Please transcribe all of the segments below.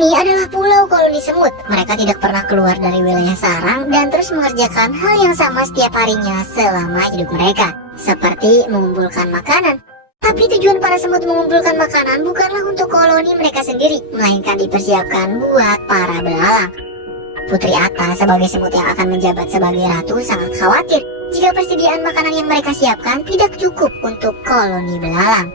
Ini adalah pulau koloni semut. Mereka tidak pernah keluar dari wilayah sarang dan terus mengerjakan hal yang sama setiap harinya selama hidup mereka, seperti mengumpulkan makanan. Tapi tujuan para semut mengumpulkan makanan bukanlah untuk koloni mereka sendiri, melainkan dipersiapkan buat para belalang. Putri Atta sebagai semut yang akan menjabat sebagai ratu sangat khawatir jika persediaan makanan yang mereka siapkan tidak cukup untuk koloni belalang.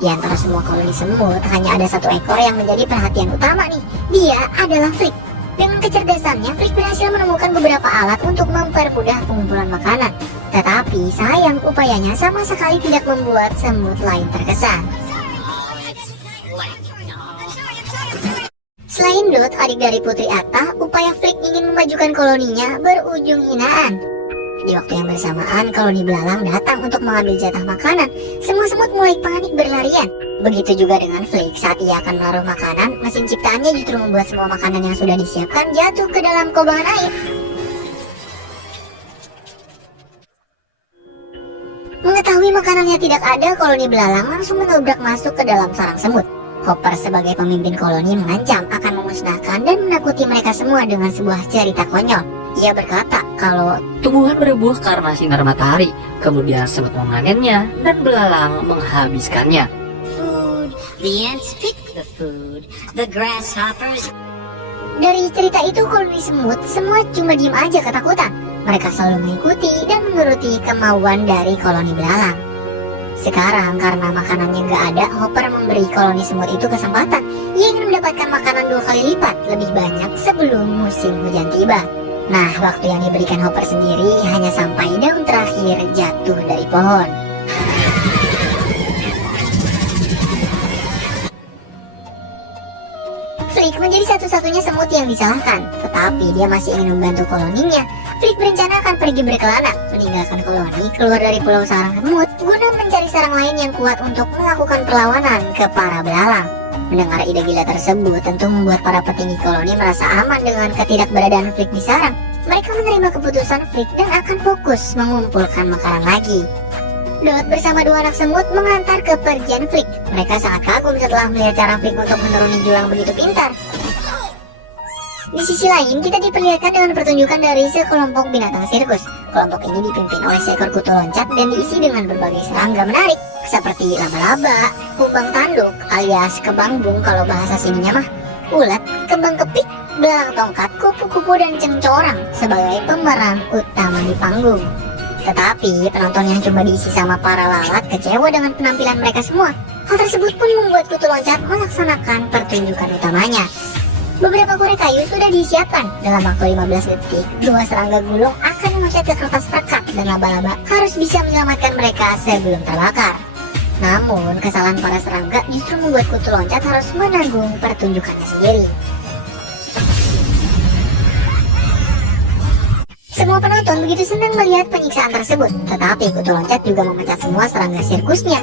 Di antara semua koloni semut, hanya ada satu ekor yang menjadi perhatian utama nih. Dia adalah Flick. Dengan kecerdasannya, Flick berhasil menemukan beberapa alat untuk mempermudah pengumpulan makanan. Tetapi sayang, upayanya sama sekali tidak membuat semut lain terkesan. Selain Dot, adik dari Putri Atta, upaya Flick ingin memajukan koloninya berujung hinaan. Di waktu yang bersamaan, koloni belalang datang untuk mengambil jatah makanan. Semua semut mulai panik berlarian. Begitu juga dengan Flick. Saat ia akan menaruh makanan, mesin ciptaannya justru membuat semua makanan yang sudah disiapkan jatuh ke dalam kobangan air. Mengetahui makanannya tidak ada, koloni belalang langsung menobrak masuk ke dalam sarang semut. Hopper sebagai pemimpin koloni mengancam akan memusnahkan dan menakuti mereka semua dengan sebuah cerita konyol. Ia berkata kalau tumbuhan berbuah karena sinar matahari, kemudian semut memanennya dan belalang menghabiskannya. Food, the ants pick the food, the grasshoppers. Dari cerita itu koloni semut semua cuma diem aja ketakutan. Mereka selalu mengikuti dan menuruti kemauan dari koloni belalang. Sekarang karena makanannya nggak ada, Hopper memberi koloni semut itu kesempatan. Ia ingin mendapatkan makanan 2 kali lipat lebih banyak sebelum musim hujan tiba. Nah, waktu yang diberikan Hopper sendiri hanya sampai daun terakhir jatuh dari pohon. Flick menjadi satu-satunya semut yang disalahkan, tetapi dia masih ingin membantu koloninya. Flick berencana akan pergi berkelana, meninggalkan koloni, keluar dari pulau sarang semut, guna mencari sarang lain yang kuat untuk melakukan perlawanan ke para belalang. Mendengar ide gila tersebut tentu membuat para petinggi koloni merasa aman dengan ketidakberadaan Flick di sarang. Mereka menerima keputusan Flick dan akan fokus mengumpulkan makanan lagi. Dot bersama 2 anak semut mengantar kepergian Flick. Mereka sangat kagum setelah melihat cara Flick untuk menuruni jurang begitu pintar. Di sisi lain, kita diperlihatkan dengan pertunjukan dari sekelompok binatang sirkus. Kelompok ini dipimpin oleh seekor kutu loncat dan diisi dengan berbagai serangga menarik, seperti laba-laba, kumbang tanduk alias kebangbung kalau bahasa sininya mah, ulat, kembang kepik, belalang tongkat, kupu-kupu dan cengcorang sebagai pemeran utama di panggung. Tetapi penonton yang cuma diisi sama para lalat kecewa dengan penampilan mereka semua. Hal tersebut pun membuat kutu loncat melaksanakan pertunjukan utamanya. Beberapa korek kayu sudah disiapkan. Dalam waktu 15 detik, 2 serangga gulung akan meloncat ke kertas pekat dan laba-laba harus bisa menyelamatkan mereka sebelum terbakar. Namun, kesalahan para serangga justru membuat kutu loncat harus menanggung pertunjukannya sendiri. Semua penonton begitu senang melihat penyiksaan tersebut, tetapi kutu loncat juga memecat semua serangga sirkusnya.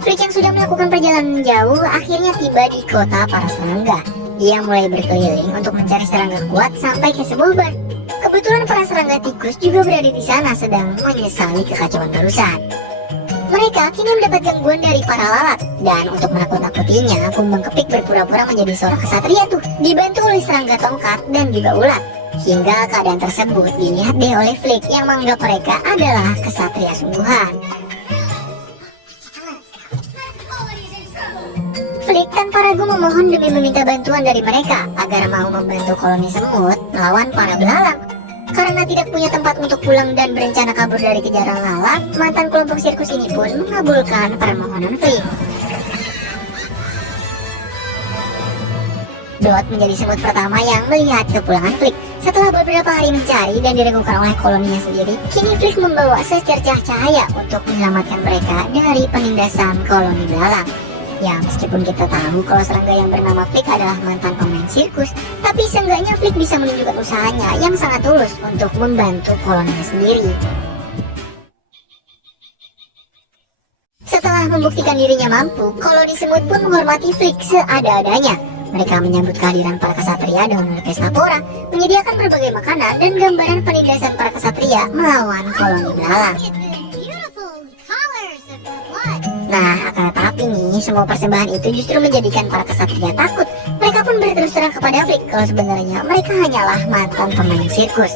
Flick yang sudah melakukan perjalanan jauh akhirnya tiba di kota para serangga. Dia mulai berkeliling untuk mencari serangga kuat sampai ke sebuah bar. Kebetulan para serangga tikus juga berada di sana sedang menyesali kekacauan barusan. Mereka kini mendapat gangguan dari para lalat, dan untuk menakut-nakutinya, kumbang kepik berpura-pura menjadi seorang kesatria tuh, dibantu oleh serangga tongkat dan juga ulat. Hingga keadaan tersebut dilihat deh oleh Flick yang menganggap mereka adalah kesatria sungguhan. Flick tanpa ragu memohon demi meminta bantuan dari mereka agar mau membantu koloni semut melawan para belalang. Karena tidak punya tempat untuk pulang dan berencana kabur dari kejaran lalat, mantan kelompok sirkus ini pun mengabulkan permohonan Flick. Dot menjadi semut pertama yang melihat kepulangan Flick. Setelah beberapa hari mencari dan diragukan oleh koloninya sendiri, kini Flick membawa secercah cahaya untuk menyelamatkan mereka dari penindasan koloni belalang. Ya, meskipun kita tahu kalau serangga yang bernama Flick adalah mantan pemain sirkus, tapi seenggaknya Flick bisa menunjukkan usahanya yang sangat tulus untuk membantu koloninya sendiri. Setelah membuktikan dirinya mampu, koloni semut pun menghormati Flick seada-adanya. Mereka menyambut kehadiran para kesatria dengan orkestra pora, menyediakan berbagai makanan dan gambaran penindasan para kesatria melawan koloni belalang. Nah, akan tetapi nih, semua persembahan itu justru menjadikan para kesatria takut. Mereka pun kepada Flick kalau sebenarnya mereka hanyalah mantan pemain sirkus.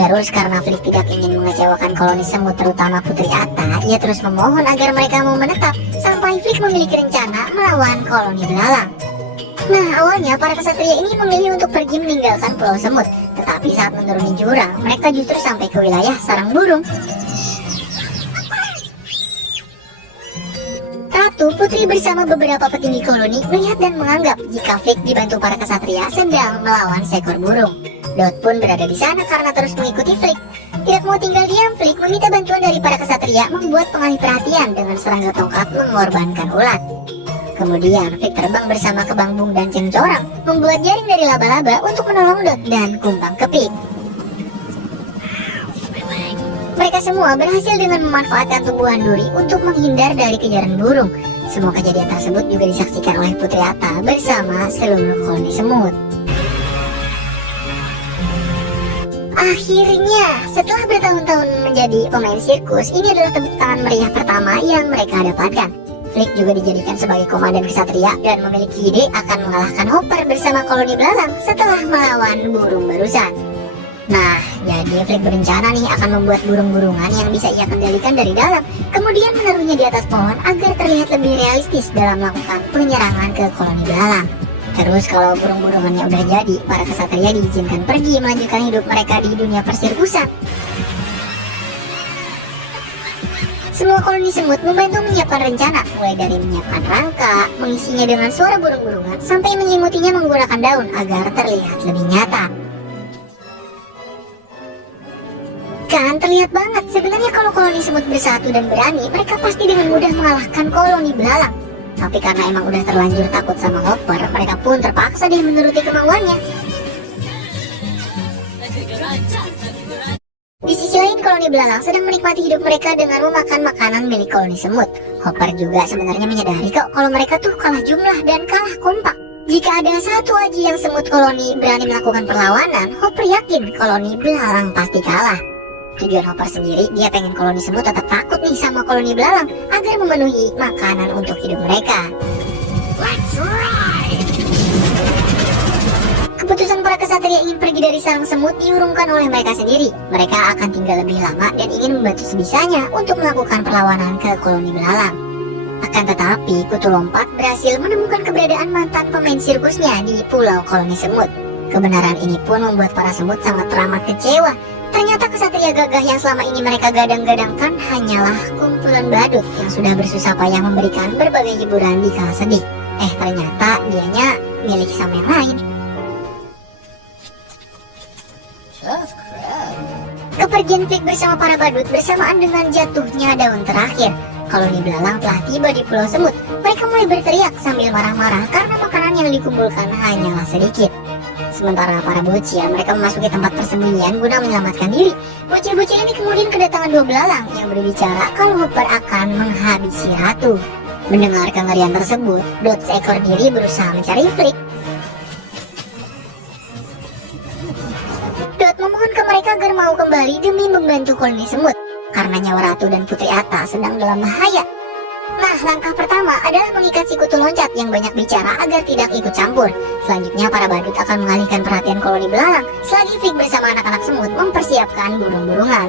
Terus karena Flick tidak ingin mengecewakan koloni semut terutama Putri Atta, ia terus memohon agar mereka mau menetap sampai Flick memiliki rencana melawan koloni belalang. Nah, awalnya para kesatria ini memilih untuk pergi meninggalkan Pulau Semut, tetapi saat menuruni jurang, mereka justru sampai ke wilayah sarang burung. Ratu Putri bersama beberapa petinggi koloni melihat dan menganggap jika Flick dibantu para kesatria sedang melawan seekor burung. Dot pun berada di sana karena terus mengikuti Flick. Tidak mau tinggal diam, Flick meminta bantuan dari para kesatria membuat pengalih perhatian dengan serangga tongkat mengorbankan ulat. Kemudian Flick terbang bersama Kebang Bung dan Cengcorang, membuat jaring dari laba-laba untuk menolong Dot dan Kumbang Kepik. Mereka semua berhasil dengan memanfaatkan tumbuhan duri untuk menghindar dari kejaran burung. Semua kejadian tersebut juga disaksikan oleh Putri Atta bersama seluruh koloni semut. Akhirnya, setelah bertahun-tahun menjadi pemain sirkus, ini adalah tepuk tangan meriah pertama yang mereka dapatkan. Flick juga dijadikan sebagai komandan kesatria dan memiliki ide akan mengalahkan Hopper bersama koloni belalang setelah melawan burung barusan. Nah, jadi Flick berencana nih akan membuat burung-burungan yang bisa ia kendalikan dari dalam, kemudian menaruhnya di atas pohon agar terlihat lebih realistis dalam melakukan penyerangan ke koloni belalang. Terus kalau burung-burungannya udah jadi, para kesatria diizinkan pergi melanjutkan hidup mereka di dunia persirkusan. Semua koloni semut membantu menyiapkan rencana, mulai dari menyiapkan rangka, mengisinya dengan suara burung-burungan, sampai menyelimutinya menggunakan daun agar terlihat lebih nyata. Kan terlihat banget, sebenarnya kalau koloni semut bersatu dan berani, mereka pasti dengan mudah mengalahkan koloni belalang. Tapi karena emang udah terlanjur takut sama Hopper, mereka pun terpaksa deh menuruti kemauannya. Di sisi lain, koloni belalang sedang menikmati hidup mereka dengan memakan makanan milik koloni semut. Hopper juga sebenarnya menyadari kok kalau mereka tuh kalah jumlah dan kalah kompak. Jika ada satu aja yang semut koloni berani melakukan perlawanan, Hopper yakin koloni belalang pasti kalah. Tujuan Hopper sendiri, dia pengen koloni semut tetap takut nih sama koloni belalang agar memenuhi makanan untuk hidup mereka. Let's ride! Keputusan para kesatria ingin pergi dari sarang semut diurungkan oleh mereka sendiri. Mereka akan tinggal lebih lama dan ingin membantu sebisanya untuk melakukan perlawanan ke koloni belalang. Akan tetapi, Kutu Lompat berhasil menemukan keberadaan mantan pemain sirkusnya di pulau koloni semut. Kebenaran ini pun membuat para semut sangat teramat kecewa. Ternyata kesatria gagah yang selama ini mereka gadang-gadangkan hanyalah kumpulan badut yang sudah bersusah payah memberikan berbagai hiburan di kala sedih. Ternyata dianya milik sama yang lain. Kepergian Flick bersama para badut bersamaan dengan jatuhnya daun terakhir. Koloni belalang telah tiba di Pulau Semut. Mereka mulai berteriak sambil marah-marah karena makanan yang dikumpulkan hanyalah sedikit. Sementara para bocil, mereka memasuki tempat persembunyian guna menyelamatkan diri. Bocil-bocil ini kemudian kedatangan dua belalang yang berbicara kalau Hopper akan menghabisi ratu. Mendengar kengerian tersebut, Dot seekor diri berusaha mencari Flick. Dot memohon ke mereka agar mau kembali demi membantu koloni semut, karena nyawa Ratu dan Putri Atta sedang dalam bahaya. Nah, langkah pertama adalah mengikat si kutu loncat yang banyak bicara agar tidak ikut campur. Selanjutnya, para badut akan mengalihkan perhatian koloni belalang selagi Flick bersama anak-anak semut mempersiapkan burung-burungan.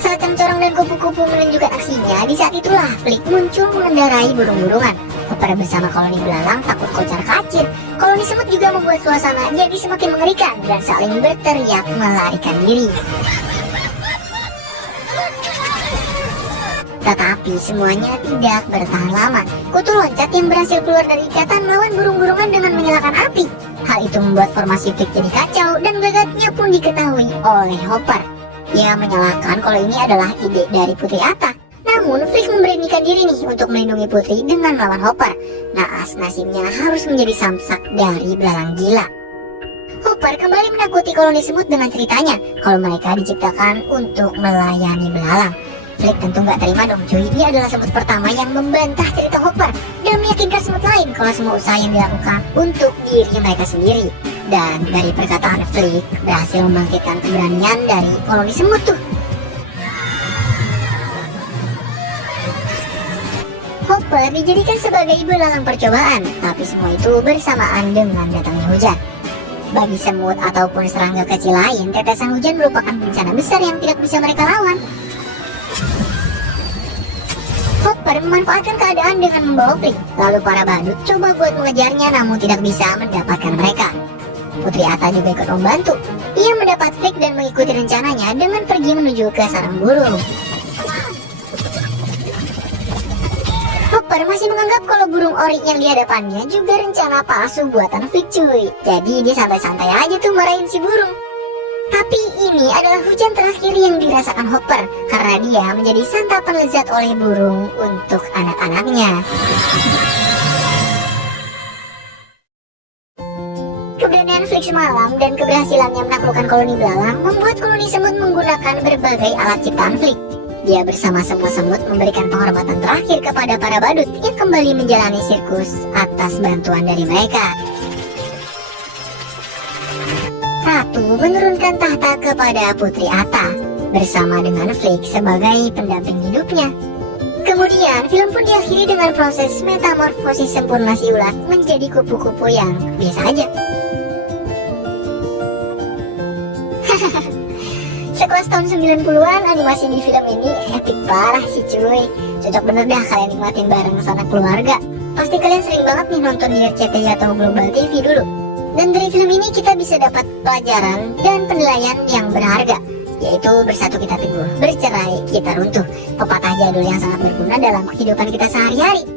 Saat Cengcorang dan kupu-kupu menunjukkan aksinya, di saat itulah Flick muncul mengendarai burung-burungan. Hopper bersama koloni belalang takut kocar-kacir. Koloni semut juga membuat suasana jadi semakin mengerikan dan saling berteriak melarikan diri. Tetapi semuanya tidak bertahan lama. Kutu loncat yang berhasil keluar dari ikatan melawan burung-burungan dengan menyalakan api. Hal itu membuat formasi Flick jadi kacau dan gelagatnya pun diketahui oleh Hopper. Ia menyalahkan kalau ini adalah ide dari Putri Atta. Namun Flick memberanikan diri nih untuk melindungi Putri dengan melawan Hopper. Naas nasibnya harus menjadi samsak dari belalang gila. Hopper kembali menakuti koloni semut dengan ceritanya kalau mereka diciptakan untuk melayani belalang. Flick tentu gak terima dong cuy, dia adalah semut pertama yang membantah cerita Hopper dan meyakinkan semut lain kalau semua usaha yang dilakukan untuk diri mereka sendiri. Dan dari perkataan Flick berhasil membangkitkan keberanian dari koloni semut tuh. Hopper dijadikan sebagai belalang percobaan, tapi semua itu bersamaan dengan datangnya hujan. Bagi semut ataupun serangga kecil lain, tetesan hujan merupakan bencana besar yang tidak bisa mereka lawan. Hopper memanfaatkan keadaan dengan membawa Flick, lalu para badut coba buat mengejarnya namun tidak bisa mendapatkan mereka. Putri Atta juga ikut membantu. Ia mendapat Flick dan mengikuti rencananya dengan pergi menuju ke sarang burung. Hopper masih menganggap kalau burung ori yang di hadapannya juga rencana palsu buatan Flick cuy. Jadi dia santai-santai aja tuh marahin si burung. Tapi ini adalah hujan terakhir yang dirasakan Hopper karena dia menjadi santapan lezat oleh burung untuk anak-anaknya. Keberanian Flick semalam dan keberhasilannya menaklukkan koloni belalang membuat koloni semut menggunakan berbagai alat ciptaan Flick. Dia bersama semua semut memberikan penghormatan terakhir kepada para badut yang kembali menjalani sirkus atas bantuan dari mereka. Ratu menurunkan tahta kepada Putri Atta bersama dengan Flick sebagai pendamping hidupnya. Kemudian film pun diakhiri dengan proses metamorfosis sempurna si ulat menjadi kupu-kupu yang biasa aja. Sekelas tahun 90-an, animasi di film ini epic parah sih cuy. Cocok bener dah kalian nikmatin bareng sanak keluarga. Pasti kalian sering banget nih nonton di RCTI atau Global TV dulu. Dan dari film ini kita bisa dapat pelajaran dan penilaian yang berharga, yaitu bersatu kita teguh, bercerai kita runtuh. Pepatah jadul yang sangat berguna dalam kehidupan kita sehari-hari.